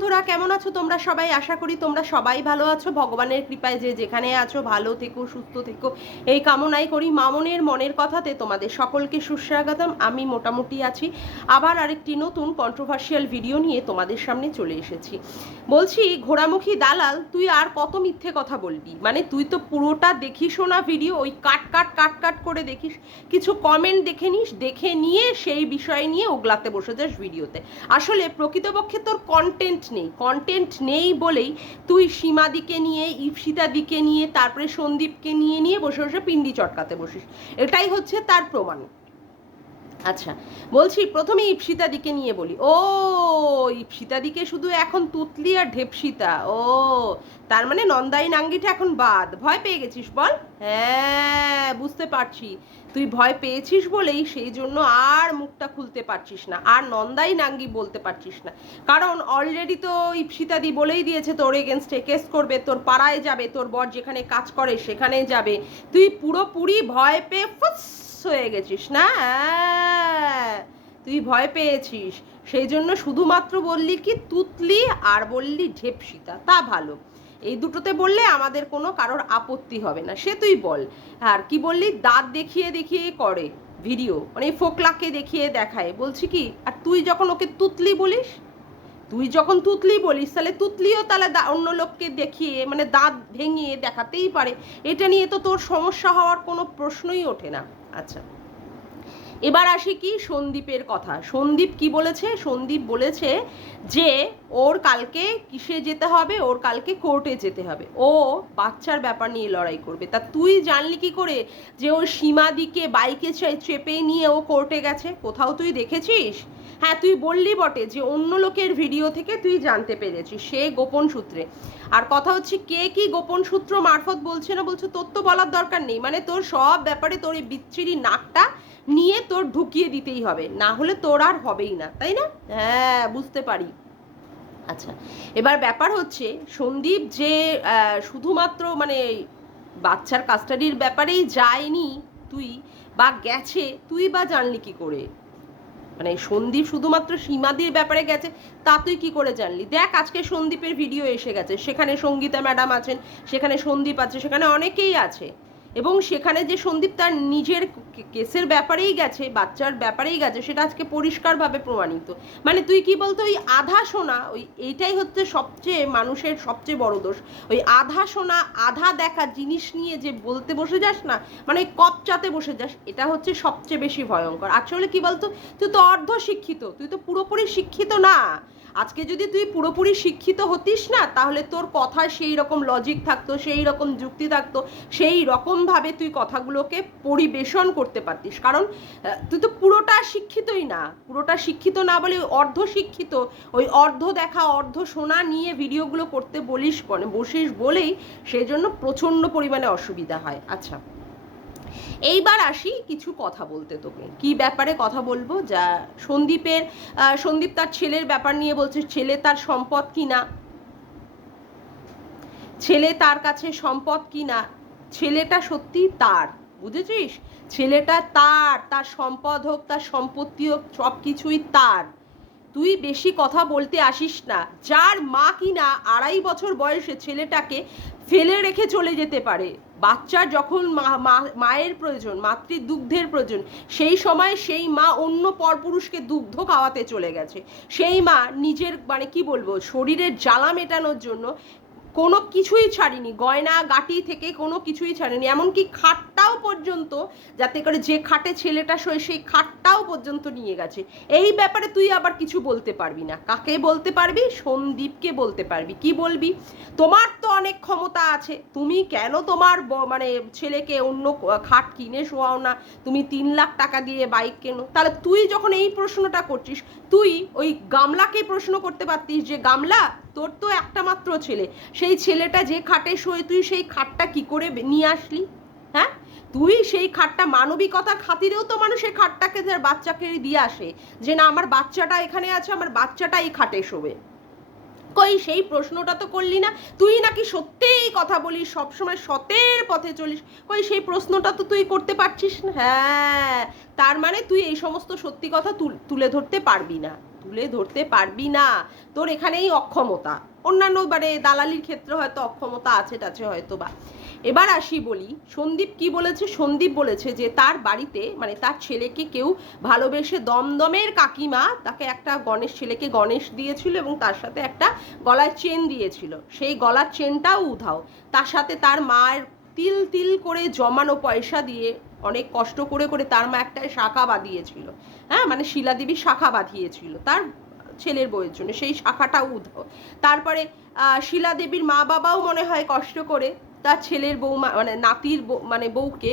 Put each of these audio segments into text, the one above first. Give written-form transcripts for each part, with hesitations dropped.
বন্ধুরা, কেমন আছো তোমরা সবাই? আশা করি তোমরা সবাই ভালো আছো। ভগবানের কৃপায় যে যেখানে আছো ভালো থেকো, সুস্থ থেকো, এই কামনাই করি। মামনের মনের কথাতে তোমাদের সকলকে সুস্বাগতম। আমি মোটামুটি আছি। আবার আরেকটি নতুন কন্ট্রোভার্সিয়াল ভিডিও নিয়ে তোমাদের সামনে চলে এসেছি। বলছি, ঘোড়ামুখী দালাল, তুই আর কত মিথ্যে কথা বলবি? মানে তুই তো পুরোটা দেখিসও না ভিডিও, ওই কাট কাট কাট কাট করে দেখিস, কিছু কমেন্ট দেখে নিস, দেখে নিয়ে সেই বিষয় নিয়ে ওগলাতে বসে যাস ভিডিওতে। আসলে প্রকৃতপক্ষে তোর কন্টেন্ট নেই বলেই তুই সীমাদিকে নিয়ে, ইপসিতা দিকে নিয়ে, তারপরে সন্দীপকে নিয়ে নিয়ে বসে বসে পিন্ডি চটকাতে বসিস। এটাই হচ্ছে তার প্রমাণ। আচ্ছা, বলছি প্রথমে ইপসিতা দিকে নিয়ে বলি। ও, ইপসিতা দিকে শুধু এখন তুতলি আর ঢেপসিতা। ও, তার মানে নন্দাই নাঙ্গিটা এখন বাদ। ভয় পেয়ে গেছিস বল? হ্যাঁ, বুঝতে পারছি। তুই ভয় পেয়েছিস বলেই সেই জন্য আর মুখটা খুলতে পারছিস না, আর নন্দাই নাঙ্গি বলতে পারছিস না। কারণ অলরেডি তো ইপসিতা দি বলেই দিয়েছে তোর এগেনস্টে কেস করবে, তোর পাড়ায় যাবে, তোর বর যেখানে কাজ করে সেখানে যাবে। তুই পুরোপুরি ভয় পেয়ে ফুস হয়ে গেছিস না? তুই ভয় পেয়েছিস, সেই জন্য শুধুমাত্র বললি কি তুতলি আর বললি ঢেপসিতা, তা ভালো। এই দুটোতে বললে আমাদের কোনো কারোর আপত্তি হবে না, সে তুই বল। আর কি বললি, দাঁত দেখিয়ে দেখিয়ে করে ভিডিও, মানে ফোকলাকে দেখিয়ে দেখায়। বলছি কি, আর তুই যখন ওকে তুতলি বলিস, তাহলে তুতলিও তাহলে অন্য লোককে দেখিয়ে, মানে দাঁত ভেঙিয়ে দেখাতেই পারে। এটা নিয়ে তো তোর সমস্যা হওয়ার কোনো প্রশ্নই ওঠে না। আচ্ছা, এবার আসি কি সন্দীপের কথা। সন্দীপ কি বলেছে? সন্দীপ বলেছে যে ওর কালকে কিসে যেতে হবে, ওর কালকে কোর্টে যেতে হবে, ও বাচ্চার ব্যাপার নিয়ে লড়াই করবে। তা তুই জানলি কি করে যে ওর সীমাদিকে বাইকে চেপে নিয়ে ও কোর্টে গেছে? কোথাও তুই দেখেছিস? হ্যাঁ, তুই বললি বটে যে অন্য লোকের ভিডিও থেকে তুই জানতে পেরেছিস, সে গোপন সূত্রে। আর কথা হচ্ছে, কে কি গোপন সূত্র মারফত বলছে না বলছে তোর তো বলার দরকার নেই। মানে তোর সব ব্যাপারে তোর এই বিচ্ছিরি নাকটা নিয়ে তোর ঢুকিয়ে দিতেই হবে, না হলে তোর আর হবেই না, তাই না? হ্যাঁ, বুঝতে পারি। আচ্ছা, এবার ব্যাপার হচ্ছে সন্দীপ যে শুধুমাত্র মানে বাচ্চার কাস্টাডির ব্যাপারেই যায়নি তুই, বা গেছে, তুই বা জানলি কি করে? মানে সন্দীপ শুধুমাত্র সীমাদির ব্যাপারে গেছে তা তুই কি করে জানলি? দেখ, আজকে সন্দীপের ভিডিও এসে গেছে, সেখানে সঙ্গীতা ম্যাডাম আছেন, সেখানে সন্দীপ আছে, সেখানে অনেকেই আছে। এবং সেখানে যে সন্দীপ তার নিজের কেসের ব্যাপারেই গেছে, বাচ্চার ব্যাপারেই গেছে, সেটা আজকে পরিষ্কারভাবে প্রমাণিত। মানে তুই কি বলতো, ওই আধা শোনা, ওই এইটাই হচ্ছে সবচেয়ে মানুষের সবচেয়ে বড় দোষ। ওই আধা শোনা, আধা দেখা জিনিস নিয়ে যে বলতে বসে যাস না, মানে কপচাতে বসে যাস, এটা হচ্ছে সবচেয়ে বেশি ভয়ঙ্কর। আসলে কি বলতো, তুই তো অর্ধ শিক্ষিত, তুই তো পুরোপুরি শিক্ষিত না। আজকে যদি তুই পুরোপুরি শিক্ষিত হতিস না, তাহলে তোর কথায় সেই রকম লজিক থাকতো, সেই রকম যুক্তি থাকতো, সেই রকমভাবে তুই কথাগুলোকে পরিবেশন করতে পারতিস। কারণ তুই তো পুরোটা শিক্ষিতই না, পুরোটা শিক্ষিত না বলে অর্ধ শিক্ষিত, ওই অর্ধ দেখা অর্ধ শোনা নিয়ে ভিডিওগুলো করতে বসিস বলেই সেই জন্য প্রচণ্ড পরিমাণে অসুবিধা হয়। আচ্ছা, এইবার আসি কিছু কথা বলতে তোকে। কি ব্যাপারে কথা বলবো? যা সন্দীপ তার ছেলের ব্যাপার নিয়ে বলছে, ছেলে তার সম্পদ কিনা, ছেলে তার কাছে সম্পদ কিনা। ছেলেটা সত্যি তার, বুঝেছিস? ছেলেটা তার সম্পদ হোক, তার সম্পত্তি হোক, সব কিছুই তার। তুই বেশি কথা বলতে আসিস না। যার মা কিনা 2.5 বছর বয়সে ছেলেটাকে ফেলে রেখে চলে যেতে পারে, বাচ্চার যখন মায়ের প্রয়োজন, মাতৃদুগ্ধের প্রয়োজন, সেই সময় সেই মা অন্য পরপুরুষকে দুগ্ধ খাওয়াতে চলে গেছে। সেই মা নিজের মানে কি বলবো, শরীরের জ্বালা মেটানোর জন্য কোনো কিছুই ছাড়িনি, গয়না গাটি থেকে কোনো কিছুই ছাড়েনি, এমনকি খাটটাও পর্যন্ত, যাতে করে যে খাটে ছেলেটা শোয় সেই খাটটাও পর্যন্ত নিয়ে গেছে। এই ব্যাপারে তুই আবার কিছু বলতে পারবি না। কাকে বলতে পারবি? সন্দীপকে বলতে পারবি। কি বলবি? তোমার তো অনেক ক্ষমতা আছে, তুমি কেন তোমার মানে ছেলেকে অন্য খাট কিনে শোয়াও না? তুমি 3 লাখ টাকা দিয়ে বাইক কেনো। তাহলে তুই যখন এই প্রশ্নটা করছিস, তুই ওই গামলাকে প্রশ্ন করতে পারতিস যে গামলা, তোর তো একটা মাত্র ছেলে, সেই ছেলেটা যে খাটে শোয়, তুই সেই খাটটা কি করে নিয়ে আসলি? হ্যাঁ, তুই সেই খাটটা মানবিকতার খাতিরেও তো মানুষ এই খাটটাকে তার বাচ্চাকে দিয়ে আসে, যে না আমার বাচ্চাটা এখানে আছে, আমার বাচ্চাটা এই খাটে শোবে। কই সেই প্রশ্নটা তো করলি না। তুই নাকি সত্যিই কথা বলিস, সবসময় সতের পথে চলিস, কই সেই প্রশ্নটা তো তুই করতে পারছিস না। হ্যাঁ, তার মানে তুই এই সমস্ত সত্যি কথা তুলে ধরতে পারবি না। তুলে ধরতে পারবি না, তোর এখানেই অক্ষমতা। অন্যান্য মানে দালালির ক্ষেত্রে হয়তো অক্ষমতা আছে টাছে হয়তো বা। এবার আসি বলি সন্দীপ কি বলেছে। সন্দীপ বলেছে যে তার বাড়িতে মানে তার ছেলেকে কেউ ভালোবেসে দমদমের কাকিমা তাকে একটা ছেলেকে গণেশ দিয়েছিল এবং তার সাথে একটা গলার চেন দিয়েছিল, সেই গলার চেনটাও উধাও। তার সাথে তার মায়ের তিল তিল করে জমানো পয়সা দিয়ে অনেক কষ্ট করে করে তার মা একটা শাখা বাঁধিয়েছিল, হ্যাঁ মানে শিলাদেবীর শাখা বাঁধিয়েছিল তার ছেলের বউয়ের জন্য, সেই শাখাটাও উধাও। তারপরে শিলাদেবীর মা বাবাও মনে হয় কষ্ট করে তার ছেলের বৌমা মানে নাতির মানে বউকে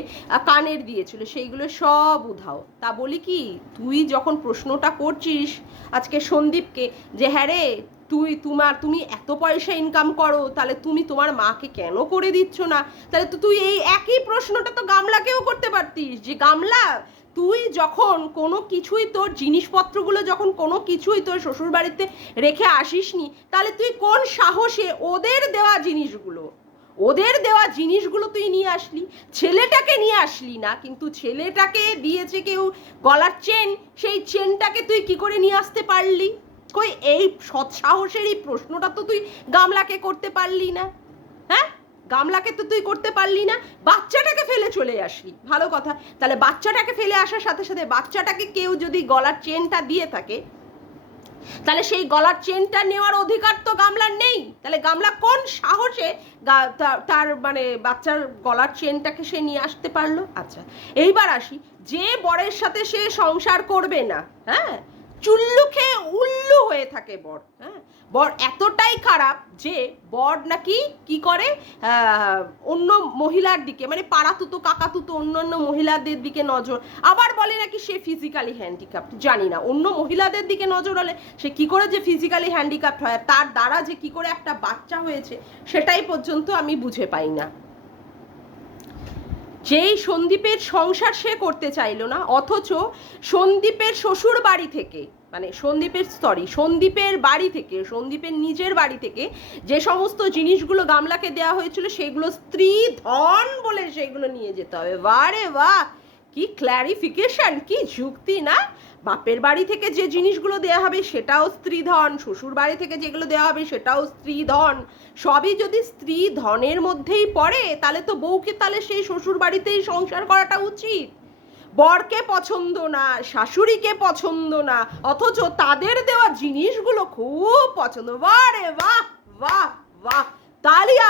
কানের দিয়েছিল, সেইগুলো সব উধাও। তা বলি কি তুই যখন প্রশ্নটা করছিস আজকে সন্দীপকে যে হ্যাঁ রে তুমি এত পয়সা ইনকাম করো, তাহলে তুমি তোমার মাকে কেন করে দিচ্ছ না, তাহলে তো তুই এই একই প্রশ্নটা তো গামলাকেও করতে পারতিস যে গামলা তুই যখন কোনো কিছুই তোর জিনিসপত্রগুলো যখন কোনো কিছুই তোর শ্বশুরবাড়িতে রেখে আসিসনি, তাহলে তুই কোন সাহসে ওদের দেওয়া জিনিসগুলো তুই নিয়ে আসলি, ছেলেটাকে নিয়ে আসলি না, কিন্তু ছেলেটাকে দিয়েছে কেউ গলার চেন, সেই চেনটাকে তুই কি করে নিয়ে আসতে পারলি? কই এই সৎসাহসের এই প্রশ্নটা তো তুই গামলাকে করতে পারলি না, হ্যাঁ গামলাকে তো তুই করতে পারলি না, বাচ্চাটাকে ফেলে চলে আসলি, ভালো কথা। তাহলে বাচ্চাটাকে ফেলে আসার সাথে সাথে বাচ্চাটাকে কেউ যদি গলার চেনটা দিয়ে থাকে, তাহলে সেই গলার চেনটা নেওয়ার অধিকার তো গামলার নেই। তাহলে গামলা কোন সাহসে তার মানে বাচ্চার গলার চেনটাকে সে নিয়ে আসতে পারলো? আচ্ছা এইবার আসি যে বরের সাথে সে সংসার করবে না, হ্যাঁ চুল্লু খেয়ে উল্লু হয়ে থাকে বর, হ্যাঁ বর এতটাই খারাপ যে বর নাকি কি করে অন্য মহিলার দিকে মানে পাড়াতুতো কাকাতুতো অন্যান্য মহিলাদের দিকে নজর, আবার বলে নাকি সে ফিজিক্যালি হ্যান্ডিক্যাপ্ট। জানি না অন্য মহিলাদের দিকে নজর হলে সে কি করে যে ফিজিক্যালি হ্যান্ডিক্যাপ্ট হয়, তার দ্বারা যে কি করে একটা বাচ্চা হয়েছে সেটাই পর্যন্ত আমি বুঝে পাই না। যেই সন্দীপের সংসার সে করতে চাইলো না, অথচ সন্দীপের শ্বশুর বাড়ি থেকে মানে সন্দীপের বাড়ি থেকে সন্দীপের নিজের বাড়ি থেকে যে সমস্ত জিনিসগুলো গামলাকে দেওয়া হয়েছিল সেগুলো স্ত্রী ধন বলে সেগুলো নিয়ে যেতে হবে। বারে বাহ কি ক্ল্যারিফিকেশন, কি যুক্তি না! বাপের বাড়ি থেকে যে জিনিসগুলো দেওয়া হবে সেটাও স্ত্রী ধন, শ্বশুর বাড়ি থেকে যেগুলো দেওয়া হবে সেটাও স্ত্রী ধন, সবই যদি স্ত্রী ধনের মধ্যেই পড়ে তাহলে তো বউকে তাহলে সেই শ্বশুর বাড়িতেই সংসার করাটা উচিত। বরকে পছন্দ না, শাশুড়িকে পছন্দ না, অথচ তাদের দেওয়া জিনিসগুলো খুব পছন্দ। বারে বাহ বাহ বাহ, তালিয়া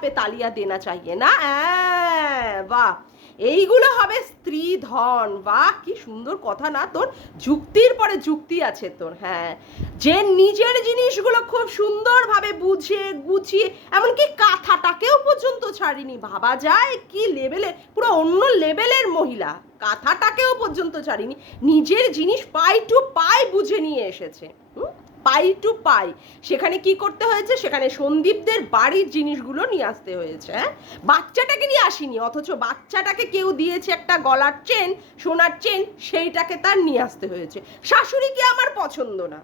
পে তালিয়া দেনা চাইয়ে না, বাহ এইগুলো হবে স্ত্রী ধন। বাহ কি সুন্দর কথা না তোর, যুক্তির পরে যুক্তি আছে তোর। হ্যাঁ যে নিজের জিনিসগুলো খুব সুন্দরভাবে বুঝে গুছিয়ে এমনকি কাঁথাটাকেও পর্যন্ত ছাড়িনি, ভাবা যায় কি লেভেলের, পুরো অন্য লেভেলের মহিলা, কাঁথাটাকেও পর্যন্ত ছাড়িনি, নিজের জিনিস পাই টু পাই বুঝে নিয়ে এসেছে। পাই টু পাই সেখানে কি করতে হয়েছে, সেখানে সন্দীপদের বাড়ির জিনিসগুলো নিয়ে আসতে হয়েছে। হ্যাঁ বাচ্চাটাকে নিয়ে আসিনি, অথচ বাচ্চাটাকে কেউ দিয়েছে একটা গলার চেন, সোনার চেন, সেইটাকে তার নিয়ে আসতে হয়েছে। শাশুড়িকে আমার পছন্দ না,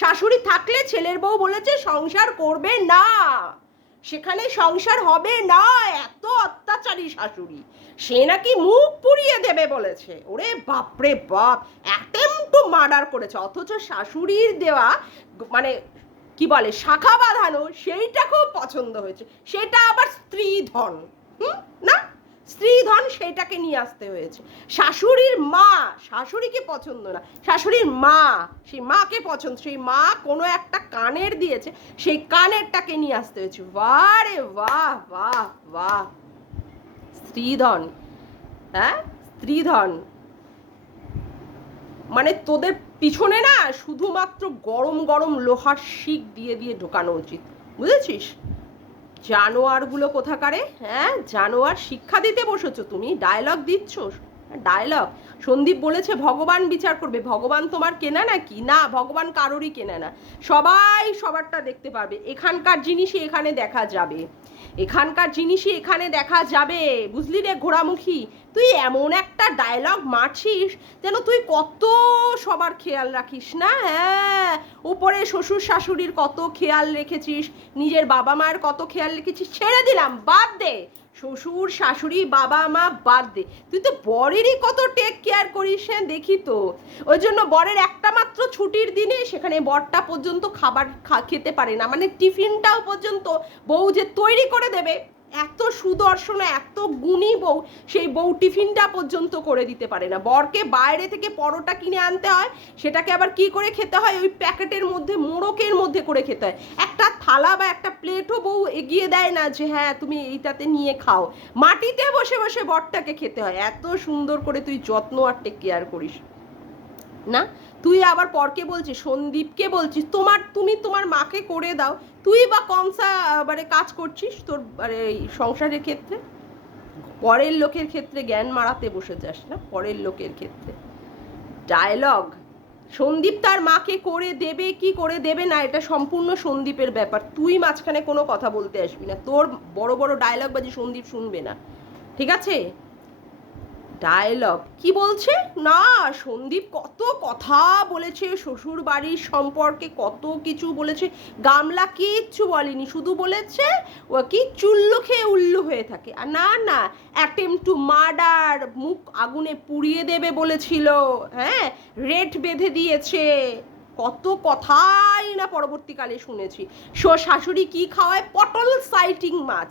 শাশুড়ি থাকলে ছেলের বউ বলেছে সংসার করবে না, সেখানে সংসার হবে না, এত অত্যাচারী শাশুড়ি, সে নাকি মুখ পুড়িয়ে দেবে বলেছে। ওরে বাপরে বাপ, অ্যাটেম্প টু মার্ডার করেছে, অথচ শাশুড়ির দেওয়া মানে কি বলে শাখা বাঁধানো সেইটা খুব পছন্দ হয়েছে, সেটা আবার স্ত্রী ধন। না স্ত্রী ধন সেইটাকে নিয়ে আসতে হয়েছে। শাশুড়িকে পছন্দ না, শাশুড়ির মা, সেই মাকে পছন্দ, সেই মা কোনো একটা কানের দিয়েছে, সেই কানেরটাকে নিয়ে আসতে হয়েছে। বাহ রে বাহ বাহ বাহ, স্ত্রীধন, হ্যাঁ স্ত্রীধন মানে তোদের পিছনে না শুধুমাত্র গরম গরম লোহার শিক দিয়ে দিয়ে ঢোকানো উচিত, বুঝেছিস? জানোয়ারগুলো কোথাকারে, হ্যাঁ জানোয়ার শিক্ষা দিতে বসেছো তুমি, ডায়লগ দিচ্ছ, ডায়লগ। সন্দীপ বলেছে ভগবান বিচার করবে, ভগবান তোমার কেনা নাকি? না, ভগবান কারোরই কেনা না, সবাই সবারটা দেখতে পারবে, এখানকার জিনিসই এখানে দেখা যাবে, বুঝলি রে ঘোড়ামুখী? তুই এমন একটা ডায়লগ মারছিস যেন তুই কত সবার খেয়াল রাখিস না, হ্যাঁ উপরে শ্বশুর শাশুড়ির কত খেয়াল রেখেছিস, নিজের বাবা মায়ের কত খেয়াল রেখেছিস, ছেড়ে দিলাম বাদ দে, শ্বশুর শাশুড়ি বাবা মা বাদ দে, তুই তো বরেরই কত টেক কেয়ার করিস। হ্যাঁ দেখি তো, ওই জন্য বরের একটা মাত্র ছুটির দিনে সেখানে বরটা পর্যন্ত খাবার খেতে পারে না, মানে টিফিনটাও পর্যন্ত বউ যে তৈরি করে দেবে, এত সুদর্শন এত গুণী বউ, সেই বউ টিফিনটা পর্যন্ত করে দিতে পারে না। বরকে বাইরে থেকে পরোটা কিনে আনতে হয়, সেটাকে আবার কি করে খেতে হয়, ওই প্যাকেটের মধ্যে মোড়কের মধ্যে করে খেতে হয়। একটা থালা বা একটা প্লেটও বউ এগিয়ে দেয় না যে হ্যাঁ তুমি এইটাতে নিয়ে খাও, মাটিতে বসে বসে বরটাকে খেতে হয়। এত সুন্দর করে তুই যত্ন আর টেক কেয়ার করিস না। তুই আবার পরকে বলছিস, সন্দীপকে বলছিস তুমি তোমার মাকে করে দাও, তুই বা কমসা মানে কাজ করছিস তোর মানে সংসারের ক্ষেত্রে। পরের লোকের ক্ষেত্রে জ্ঞান মারাতে বসে যাস না, পরের লোকের ক্ষেত্রে ডায়লগ। সন্দীপ তার মাকে করে দেবে কি করে দেবে না, এটা সম্পূর্ণ সন্দীপের ব্যাপার, তুই মাঝখানে কোনো কথা বলতে আসবি না। তোর বড় বড় ডায়লগ বাজি সন্দীপ শুনবে না, ঠিক আছে? ডায়লগ কি বলছে না, সন্দীপ কত কথা বলেছে শ্বশুর বাড়ির সম্পর্কে, কত কিছু বলেছে। গামলা কিচ্ছু বলেনি, শুধু বলেছে ও কি চুল্লু খেয়ে উল্লু হয়ে থাকে। আর না না, অ্যাটেম্প টু মার্ডার, মুখ আগুনে পুড়িয়ে দেবে বলেছিল, হ্যাঁ রেট বেঁধে দিয়েছে, কত কথাই না পরবর্তীকালে শুনেছি। শাশুড়ি কি খাওয়ায়, পটল সাইটিং মাছ,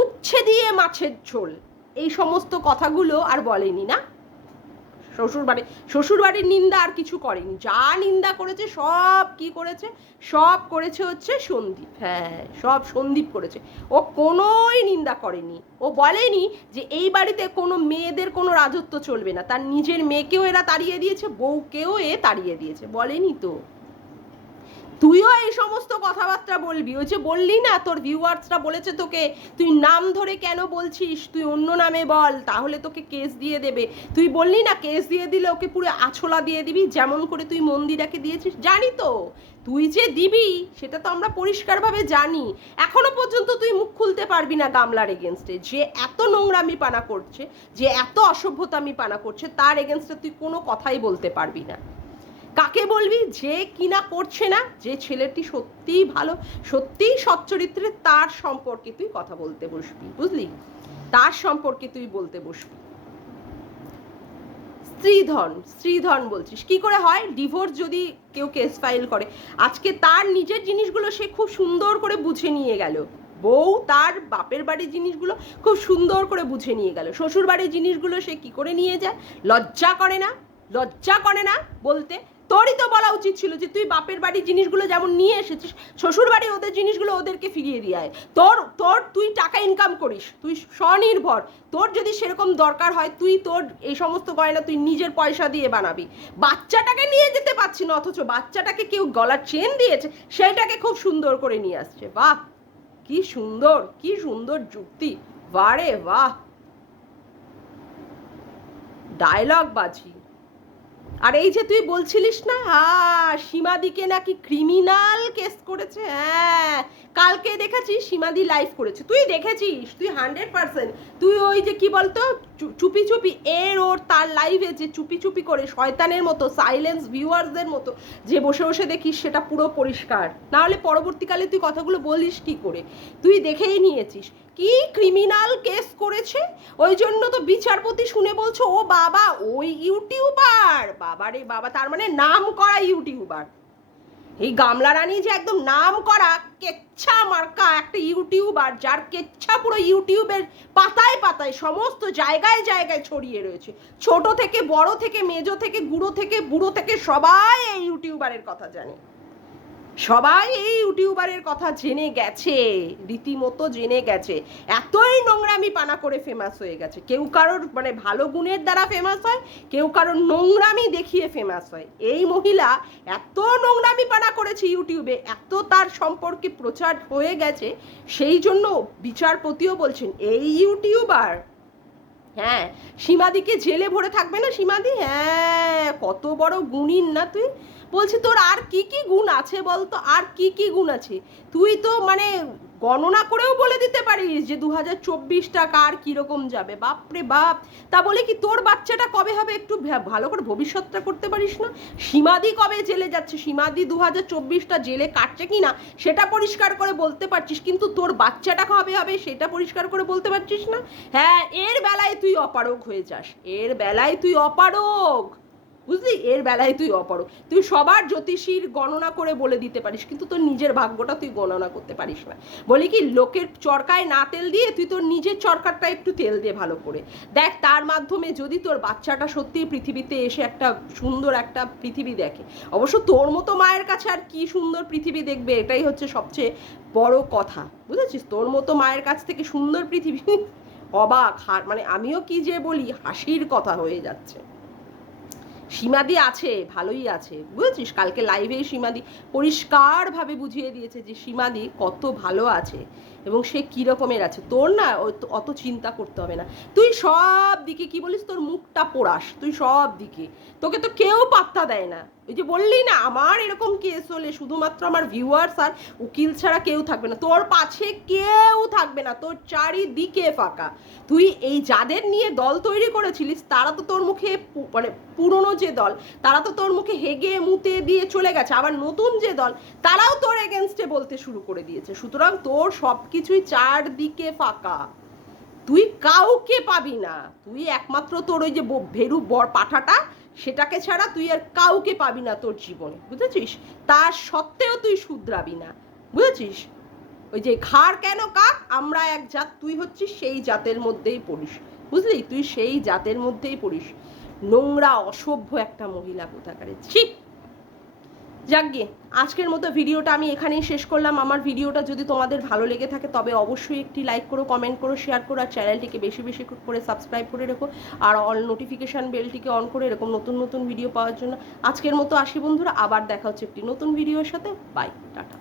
উচ্ছে দিয়ে মাছের ঝোল, এই সমস্ত কথাগুলো আর বলেনি না। শ্বশুরবাড়ির নিন্দা আর কিছু করেনি, যা নিন্দা করেছে সব কি করেছে, সব করেছে হচ্ছে সন্দীপ। হ্যাঁ সব সন্দীপ করেছে, ও কোনোই নিন্দা করেনি। ও বলেনি যে এই বাড়িতে কোনো মেয়েদের কোনো রাজত্ব চলবে না, তার নিজের মেয়েকেও এরা তাড়িয়ে দিয়েছে, বউকেও এ তাড়িয়ে দিয়েছে, বলেনি তো। তুইও এই সমস্ত কথাবার্তা বলবি, ওই যে বললি না তোর ভিউয়ার্সরা বলেছে তোকে তুই নাম ধরে কেন বলছিস, তুই অন্য নামে বল তাহলে তোকে কেস দিয়ে দেবে। তুই বললি না কেস দিয়ে দিলে ওকে পুরো আছলা দিয়ে দিবি, যেমন করে তুই মন্দিরাকে দিয়েছিস। জানি তো তুই যে দিবি, সেটা তো আমরা পরিষ্কারভাবে জানি। এখনো পর্যন্ত তুই মুখ খুলতে পারবি না গামলার এগেনস্টে, যে এত নোংরামি পানা করছে, যে এত অসভ্যতামি পানা করছে, তার এগেনস্টে তুই কোনো কথাই বলতে পারবি না। কাকে বলবি, যে কিনা করছে না, যে ছেলেটি সত্যিই ভালো, সত্যিই সচ্চরিত্রে, তার সম্পর্কে তুই কথা বলতে বসবি, বুঝলি, তার সম্পর্কে তুই বলতে বসবি। স্ত্রীধন বলছিস, কি করে হয়? ডিভোর্স যদি কেউ কেস ফাইল করে, আজকে তার নিজের জিনিসগুলো সে খুব সুন্দর করে বুঝে নিয়ে গেল, বউ তার বাপের বাড়ির জিনিসগুলো খুব সুন্দর করে বুঝে নিয়ে গেল, শ্বশুর বাড়ির জিনিসগুলো সে কি করে নিয়ে যায়? লজ্জা করে না, লজ্জা করে না বলতে? তোরই তো বলা উচিত ছিল যে তুই বাপের বাড়ির জিনিসগুলো যেমন নিয়ে এসেছিস, শ্বশুর বাড়ি ওদের জিনিসগুলো ওদেরকে ফিরিয়ে দিয়ে আয়। তুই টাকা ইনকাম করিস, তুই স্বনির্ভর, তোর যদি সেরকম দরকার হয় তুই তোর এই সমস্ত গয়না তুই নিজের পয়সা দিয়ে বানাবি। বাচ্চাটাকে নিয়ে যেতে পারছি না, অথচ বাচ্চাটাকে কেউ গলার চেন দিয়েছে, সেইটাকে খুব সুন্দর করে নিয়ে আসছে। বাহ, কি সুন্দর, কি সুন্দর যুক্তি, বারে বাহ, ডায়লগ বাজি। আর এই যে তুই বলছিলিস না, হ্যাঁ সীমাদিকে নাকি ক্রিমিনাল কেস করেছে, হ্যাঁ কালকে দেখেছিস সীমাদি লাইভ করেছে, তুই দেখেছিস, তুই 100%, তুই ওই যে কি বলতো চুপি চুপি ওর তার লাইভে যে চুপি চুপি করে শয়তানের মতো সাইলেন্স ভিউয়ার্সদের মতো যে বসে বসে দেখিস, সেটা পুরো পরিষ্কার। নাহলে পরবর্তীকালে তুই কথাগুলো বলিস কি করে? তুই দেখেই নিয়েছিস কি ক্রিমিনাল কেস করেছে, ওই জন্য তো বিচারপতি শুনে বলছো ও বাবা ওই ইউটিউবার, বাবা রে বাবা, তার মানে নাম করা ইউটিউবার। এই গামলা রানী যে একদম নাম করা কেচ্ছা মার্কা একটা ইউটিউবার, যার কেচ্ছা পুরো ইউটিউবের পাতায় পাতায় সমস্ত জায়গায় জায়গায় ছড়িয়ে রয়েছে, ছোট থেকে বড় থেকে মেজো থেকে গুঁড়ো থেকে বুড়ো থেকে সবাই এই ইউটিউবারের কথা জানে, সবাই এই ইউটিউবারের কথা জেনে গেছে, রীতিমতো জেনে গেছে, এতই নোংরামি পানা করে ফেমাস হয়ে গেছে। কেউ কারোর মানে ভালো গুণের দ্বারা ফেমাস হয়, কেউ কারোর নোংরামি দেখিয়ে ফেমাস হয়। এই মহিলা এত নোংরামি পানা করেছে ইউটিউবে, এত তার সম্পর্কে প্রচার হয়ে গেছে, সেই জন্য বিচারপতিও বলছেন এই ইউটিউবার, হ্যাঁ সীমাদিকে জেলে ভরে থাকবে না সীমাদি, হ্যাঁ কত বড় গুণীন না তুই। বলছি তোর আর কি কি গুণ আছে বলতো, আর কি কি গুণ আছে? তুই তো মানে গণনা করেও বলে দিতে পারিস যে 2024টা কার কীরকম যাবে। বাপরে বাপ, তা বলে কি তোর বাচ্চাটা কবে হবে একটু ভালো করে ভবিষ্যৎটা করতে পারিস না? সীমাদি কবে জেলে যাচ্ছে, সীমাদি 2024টা জেলে কাটছে কি না সেটা পরিষ্কার করে বলতে পারছিস, কিন্তু তোর বাচ্চাটা কবে হবে সেটা পরিষ্কার করে বলতে পারছিস না। হ্যাঁ, এর বেলায় তুই অপারগ হয়ে যাস, এর বেলায় তুই অপারগ, বুঝলি, এর বেলায় তুই অপারগ। তুই সবার জ্যোতিষীর গণনা করে বলে দিতে পারিস, কিন্তু তোর নিজের ভাগ্যটা তুই গণনা করতে পারিস না। বলি কি, লোকের চরকায় না তেল দিয়ে তুই তোর নিজের চরকারটা একটু তেল দিয়ে ভালো করে দেখ, তার মাধ্যমে যদি তোর বাচ্চাটা সত্যি পৃথিবীতে এসে একটা সুন্দর একটা পৃথিবী দেখে। অবশ্য তোর মতো মায়ের কাছে আর কি সুন্দর পৃথিবী দেখবে, এটাই হচ্ছে সবচেয়ে বড় কথা, বুঝেছিস? তোর মতো মায়ের কাছ থেকে সুন্দর পৃথিবী অবাক, মানে আমিও কি যে বলি, হাসির কথা হয়ে যাচ্ছে। সীমাদি আছে, ভালোই আছে, বুঝেছিস? কালকে লাইভে সীমাদি পরিষ্কারভাবে বুঝিয়ে দিয়েছে যে সীমাদি কত ভালো আছে এবং সে কী রকমের আছে। তোর না অত চিন্তা করতে হবে না, তুই সব দিকে কি বলিস, তোর মুখটা পোড়াস, তুই সব দিকে, তোকে তো কেউ পাত্তা দেয় না। ওই যে বললি না, আমার এরকম কেস হলে শুধুমাত্র আমার ভিউয়ার্স আর উকিল ছাড়া কেউ থাকবে না, তোর পাশে কেউ থাকবে না, তোর চারিদিকে ফাঁকা। তুই এই যাদের নিয়ে দল তৈরি করেছিলিস তারা তো তোর মুখে, মানে পুরনো যে দল তারা তো তোর মুখে হেগে মুতে দিয়ে চলে গেছে, আবার নতুন যে দল তারাও তোর এগেনস্টে বলতে শুরু করে দিয়েছে। সুতরাং তোর সব কিছুই চারদিকে ফাঁকা, তুই কাউকে পাবি না, তুই একমাত্র তোর ওই যে ভেরু পাঠাটা সেটাকে ছাড়া তুই আর কাউকে পাবি না তোর জীবনে, বুঝেছিস? তার সত্ত্বেও তুই শুধরাবি না, বুঝেছিস? ওই যে ঘাড় কেন কাক, আমরা এক জাত, তুই হচ্ছিস সেই জাতের মধ্যেই পড়িস, বুঝলি? তুই সেই জাতের মধ্যেই পড়িস, নোংরা অসভ্য একটা মহিলা কোথাকারে, ঠিক। যাক গিয়ে, আজকের মতো ভিডিওটা আমি এখানেই শেষ করলাম। আমার ভিডিওটা যদি তোমাদের ভালো লেগে থাকে তবে অবশ্যই একটি লাইক করো, কমেন্ট করো, শেয়ার করো, আর চ্যানেলটিকে বেশি বেশি করে সাবস্ক্রাইব করে রেখো, আর অল নোটিফিকেশান বেলটিকে অন করে এরকম নতুন নতুন ভিডিও পাওয়ার জন্য। আজকের মতো আসি বন্ধুরা, আবার দেখা হচ্ছে একটি নতুন ভিডিওর সাথে। Bye, tata.